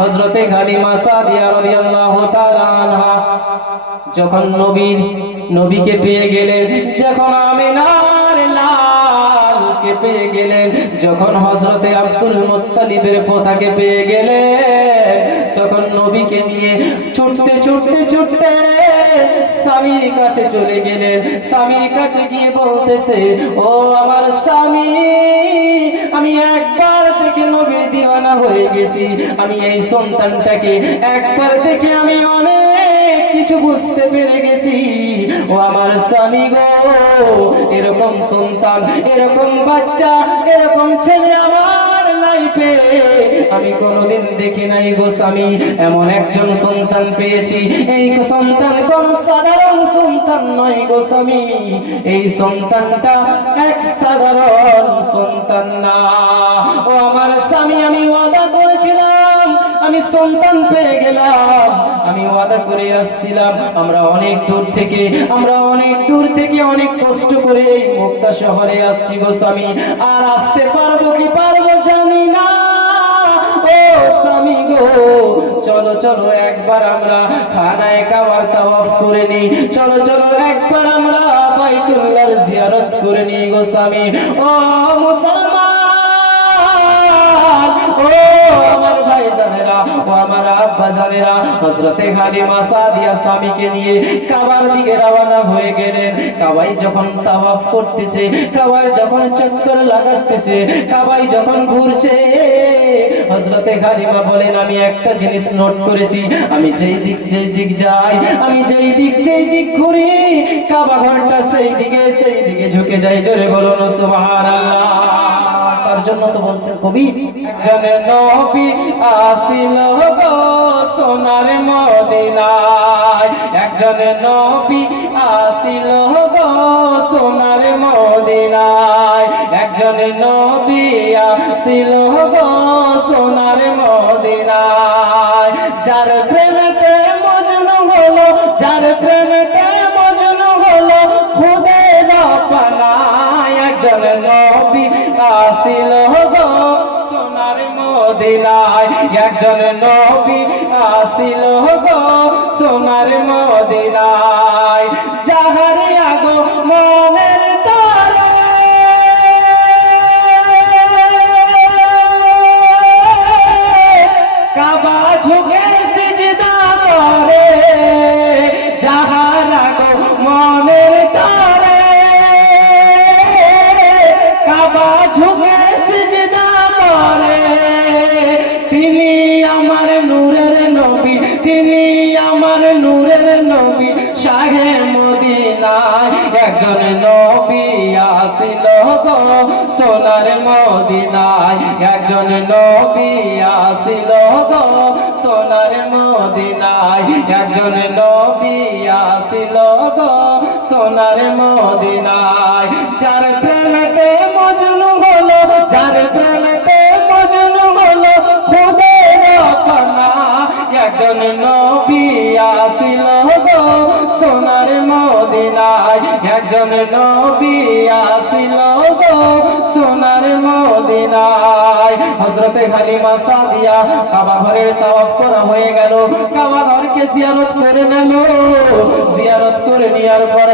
হযরতে হালিমা সাদিয়া রাদিয়াল্লাহু তাআলা আনহা, যখন নবীর নবীকে পেয়ে গেলেন, যখন আমিনার লালকে পেয়ে গেলেন, যখন হজরতে আব্দুল মুত্তালিবের পোতাকে পেয়ে গেলেন, তখন নবীকে নিয়ে ছুটতে ছুটতে ছুটতে স্বামীর কাছে চলে গেলেন স্বামীর কাছে গিয়ে বলতেছে, ও আমার স্বামী, আমি একবার থেকে নবীর দিওয়ানা হয়ে গেছি। আমি এই সন্তানটাকে একবার থেকে আমি অনেক কিছু বুঝতে পেরে গেছি। ও আমার স্বামী গো, এরকম সন্তান, এরকম বাচ্চা, এরকম ছেলে আমার পেয়ে আমি কোনোদিন দেখি নাই গো স্বামী। এমন একজন সন্তান পেয়েছি। এই সন্তান কোন সাধারণ সন্তান নয় গো স্বামী। এই সন্তানটা এক সাধারণ সন্তান না। ও আমার স্বামী, আমি ওয়াদা করেছিলাম। আমি সন্তান পেয়ে গেলাম। আমি ওয়াদা করে আসছিলাম। আমরা অনেক দূর থেকে, আমরা অনেক দূর থেকে অনেক কষ্ট করে মুক্তা শহরে আসছি গো স্বামী। আর আসতে পারব কি পারব গো চলো চলো, একবার আমরা খানায় কাবার তাওয়াফ করে নি চলো চলো, একবার আমরা বাইতুল্লাহর জিয়ারত করে নি গোস্বামী ও মুসলমান! আব্বা জানেরা হযরতে হালিমা সাদিয়া স্বামীকে নিয়ে কাবার দিকে রওনা হয়ে গেলেন। কাবাই যখন তাওয়াফ করতেছে, কাবার যখন চক্কর লাগাতেছে, কাবাই যখন ঘুরছে, হযরতে হালিমা বলেন, আমি একটা জিনিস নোট করেছি। আমি যেই দিক যেই দিক যাই, আমি যেই দিক যেই দিক ঘুরি, কাবা ঘরটা সেই দিকে সেই দিকে ঝুঁকে যাই জোরে বলুন, সুবহানাল্লাহ। জন্য তো বলছেন কবি একজন নবী আসিল গো সোনার মদিনায়। একজন আসিল গো সোনার মদিনায়। একজন আসিল গো সোনার মদিনায়। যার প্রেমেতে মজনু হলো, যার প্রেমেতে নবী আসিল গো সোনার মদিনায়। একজন নবী আসিল গো সোনার মদিনায়। কাবা ঝুঁকে সিজদা করে। তিনি আমার নূরের নবী, তিনি আমার নূরের নবী। শাহে মদিনায় একজন নবী আসিল গো সোনার মদিনায়। একজন নবী আসিল গো সোনার মদিনায়। একজন নবী আসিল গো সোনার মদিনায়। একজন নবী আসিল গো সোনার মদিনায়। একজন নবী আসিল গো সোনার মদিনায়। হজরতে হালিমা সাদিয়া কাবা ঘরের তাওয়াফ করা হয়ে গেল। কাবা ঘরকে জিয়ারত করে নিল। জিয়ারত করে নেওয়ার পর